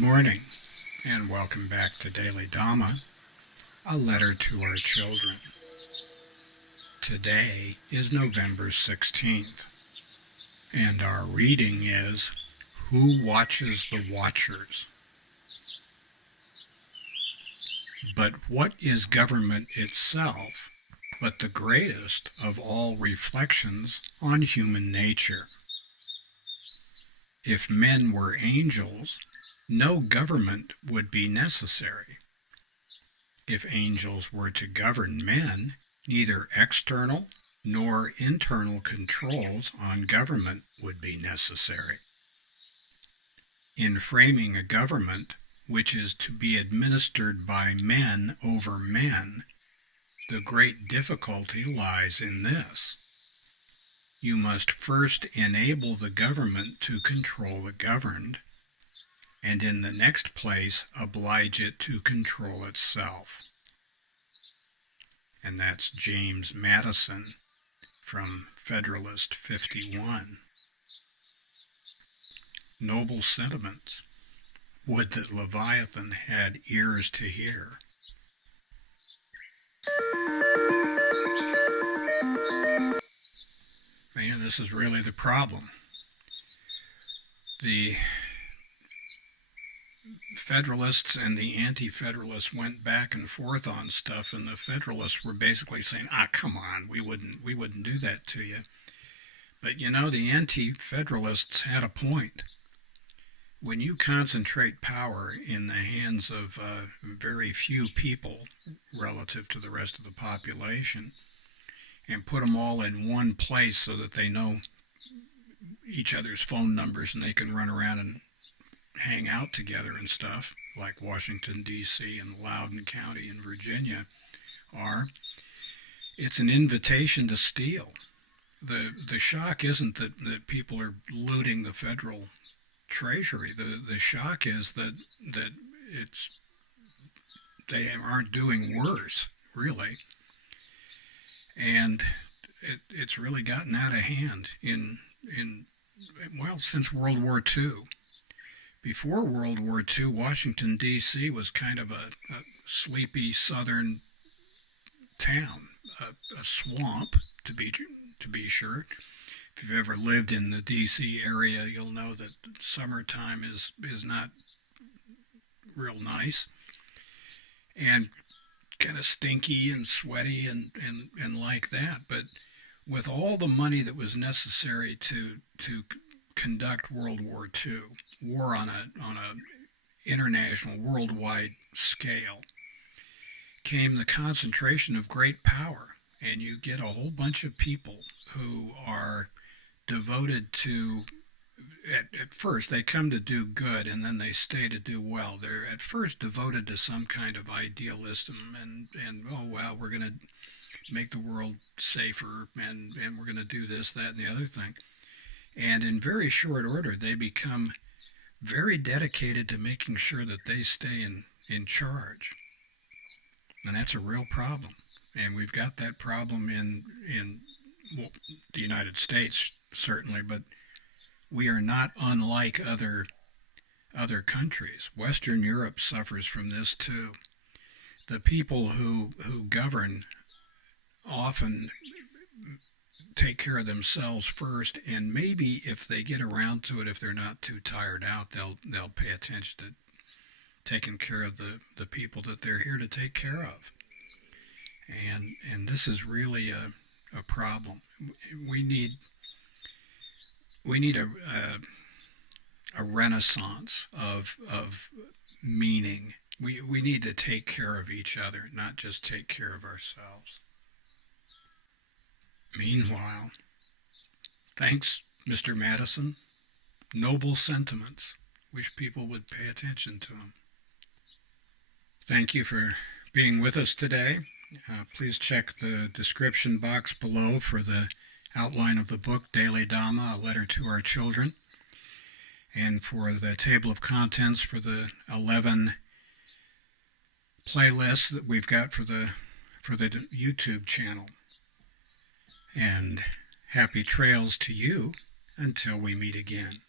morning, and welcome back to Daily Dhamma, a letter to our children. Today is November 16th, and our reading is Who Watches the Watchers? But what is government itself but the greatest of all reflections on human nature? If men were angels, no government would be necessary. If angels were to govern men, neither external nor internal controls on government would be necessary. In framing a government which is to be administered by men over men, the great difficulty lies in this. You must first enable the government to control the governed, and in the next place oblige it to control itself. And that's James Madison from Federalist 51. Noble sentiments. Would that Leviathan had ears to hear. Man, this is really the problem. The Federalists and the Anti-Federalists went back and forth on stuff, and the Federalists were basically saying, come on, we wouldn't do that to you. But you know, the Anti-Federalists had a point. When you concentrate power in the hands of very few people relative to the rest of the population, and put them all in one place so that they know each other's phone numbers and they can run around and hang out together and stuff, like Washington, D.C. and Loudoun County in Virginia are, it's an invitation to steal. The shock isn't that people are looting the federal treasury. The shock is that they aren't doing worse, really. And it's really gotten out of hand since World War II. Before World War II, Washington, D.C. was kind of a sleepy southern town, a swamp, to be sure. If you've ever lived in the D.C. area, you'll know that summertime is not real nice, and kind of stinky and sweaty and like that. But with all the money that was necessary to conduct World War II, war on a international, worldwide scale, came the concentration of great power, and you get a whole bunch of people who are devoted to, at first they come to do good and then they stay to do well. They're at first devoted to some kind of idealism and we're going to make the world safer and we're going to do this, that, and the other thing. And in very short order, they become very dedicated to making sure that they stay in charge. And that's a real problem. And we've got that problem in the United States, certainly, but we are not unlike other countries. Western Europe suffers from this too. The people who govern often take care of themselves first, and maybe if they get around to it, if they're not too tired out, they'll pay attention to taking care of the people that they're here to take care of. And this is really a problem. We need a renaissance of meaning. We need to take care of each other, not just take care of ourselves. Meanwhile, thanks, Mr. Madison. Noble sentiments. Wish people would pay attention to them. Thank you for being with us today. Please check the description box below for the outline of the book, Daily Dhamma, A Letter to Our Children, and for the table of contents for the 11 playlists that we've got for the YouTube channel. And happy trails to you until we meet again.